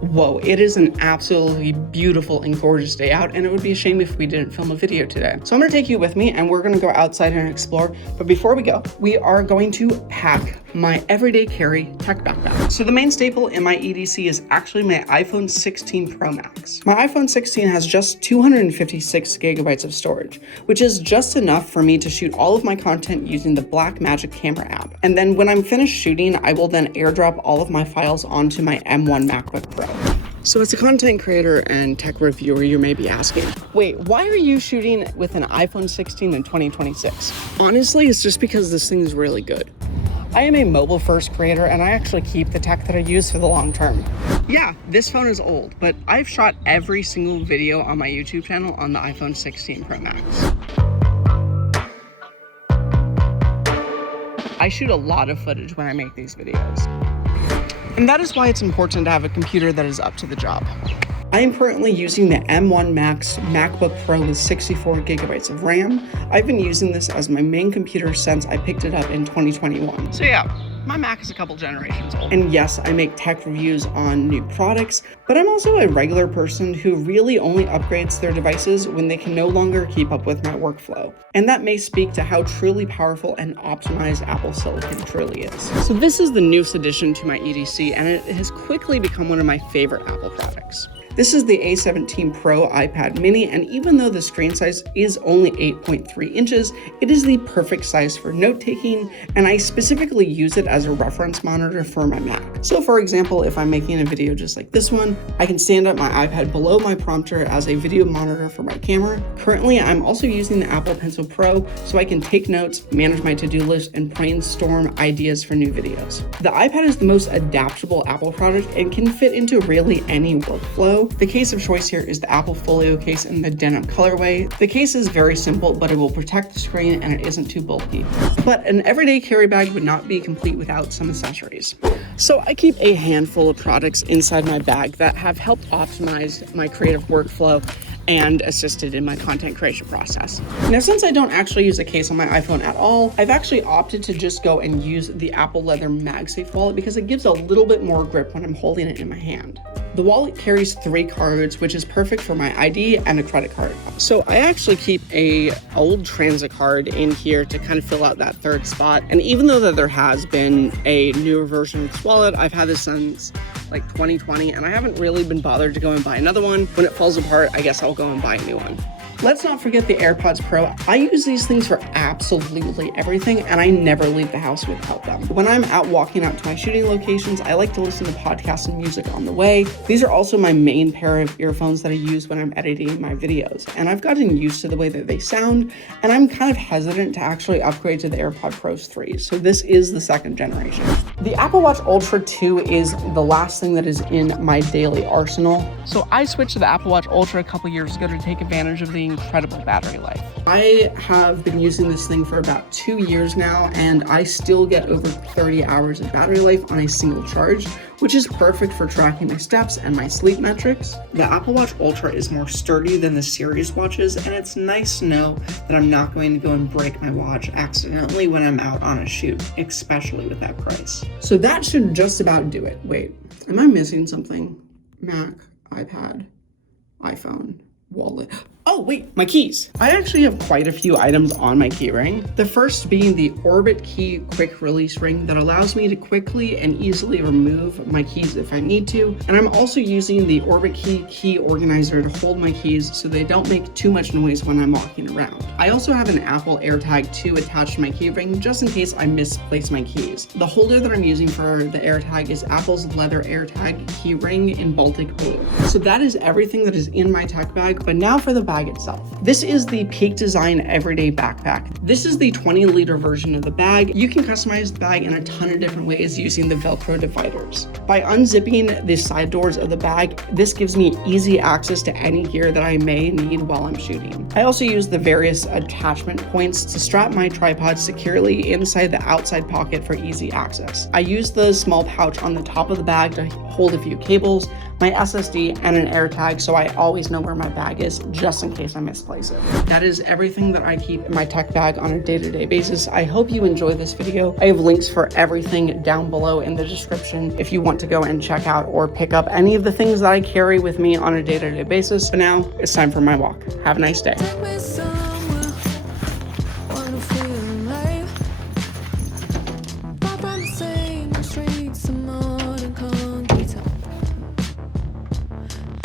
Whoa, it is an absolutely beautiful and gorgeous day out, and it would be a shame if we didn't film a video today. So I'm gonna take you with me and we're gonna go outside and explore. But before we go, we are going to pack my everyday carry tech backpack. So the main staple in my EDC is actually my iPhone 16 Pro Max. My iPhone 16 has just 256 gigabytes of storage, which is just enough for me to shoot all of my content using the Blackmagic camera app. And then when I'm finished shooting, I will then airdrop all of my files onto my M1 MacBook Pro. So as a content creator and tech reviewer, you may be asking, wait, why are you shooting with an iPhone 16 in 2026? Honestly, it's just because this thing is really good. I am a mobile first creator and I actually keep the tech that I use for the long term. Yeah, this phone is old, but I've shot every single video on my YouTube channel on the iPhone 16 Pro Max. I shoot a lot of footage when I make these videos. And that is why it's important to have a computer that is up to the job. I am currently using the M1 Max MacBook Pro with 64 gigabytes of RAM. I've been using this as my main computer since I picked it up in 2021. So yeah, my Mac is a couple generations old. And yes, I make tech reviews on new products, but I'm also a regular person who really only upgrades their devices when they can no longer keep up with my workflow. And that may speak to how truly powerful and optimized Apple Silicon truly is. So this is the newest addition to my EDC, and it has quickly become one of my favorite Apple products. This is the A17 Pro iPad mini, and even though the screen size is only 8.3 inches, it is the perfect size for note-taking, and I specifically use it as a reference monitor for my Mac. So for example, if I'm making a video just like this one, I can stand up my iPad below my prompter as a video monitor for my camera. Currently, I'm also using the Apple Pencil Pro so I can take notes, manage my to-do list, and brainstorm ideas for new videos. The iPad is the most adaptable Apple product and can fit into really any workflow. The case of choice here is the Apple Folio case in the denim colorway. The case is very simple, but it will protect the screen and it isn't too bulky. But an everyday carry bag would not be complete without some accessories. So I keep a handful of products inside my bag that have helped optimize my creative workflow and assisted in my content creation process. Now, since I don't actually use a case on my iPhone at all, I've actually opted to just go and use the Apple Leather MagSafe wallet because it gives a little bit more grip when I'm holding it in my hand. The wallet carries 3 cards, which is perfect for my ID and a credit card. So I actually keep a old transit card in here to kind of fill out that third spot. And even though that there has been a newer version of this wallet, I've had this since like 2020, and I haven't really been bothered to go and buy another one. When it falls apart, I guess I'll go and buy a new one. Let's not forget the AirPods Pro. I use these things for absolutely everything, and I never leave the house without them. When I'm out walking out to my shooting locations, I like to listen to podcasts and music on the way. These are also my main pair of earphones that I use when I'm editing my videos, and I've gotten used to the way that they sound, and I'm kind of hesitant to actually upgrade to the AirPod Pros 3, so this is the second generation. The Apple Watch Ultra 2 is the last thing that is in my daily arsenal. So I switched to the Apple Watch Ultra a couple years ago to take advantage of the incredible battery life. I have been using this thing for about 2 years now, and I still get over 30 hours of battery life on a single charge, which is perfect for tracking my steps and my sleep metrics. The Apple Watch Ultra is more sturdy than the series watches, and it's nice to know that I'm not going to go and break my watch accidentally when I'm out on a shoot, especially with that price. So that should just about do it. Wait, am I missing something? Mac, iPad, iPhone, wallet. Oh wait, my keys. I actually have quite a few items on my key ring. The first being the Orbit Key quick release ring that allows me to quickly and easily remove my keys if I need to. And I'm also using the Orbit key organizer to hold my keys so they don't make too much noise when I'm walking around. I also have an Apple AirTag 2 attached to my key ring just in case I misplace my keys. The holder that I'm using for the AirTag is Apple's leather AirTag key ring in Baltic blue. So that is everything that is in my tech bag, but now for the bag itself. This is the Peak Design Everyday Backpack. This is the 20-liter version of the bag. You can customize the bag in a ton of different ways using the Velcro dividers. By unzipping the side doors of the bag, this gives me easy access to any gear that I may need while I'm shooting. I also use the various attachment points to strap my tripod securely inside the outside pocket for easy access. I use the small pouch on the top of the bag to hold a few cables, my SSD, and an AirTag so I always know where my bag is just in case I misplace it. That is everything that I keep in my tech bag on a day-to-day basis. I hope you enjoy this video. I have links for everything down below in the description if you want to go and check out or pick up any of the things that I carry with me on a day-to-day basis. But now it's time for my walk. Have a nice day.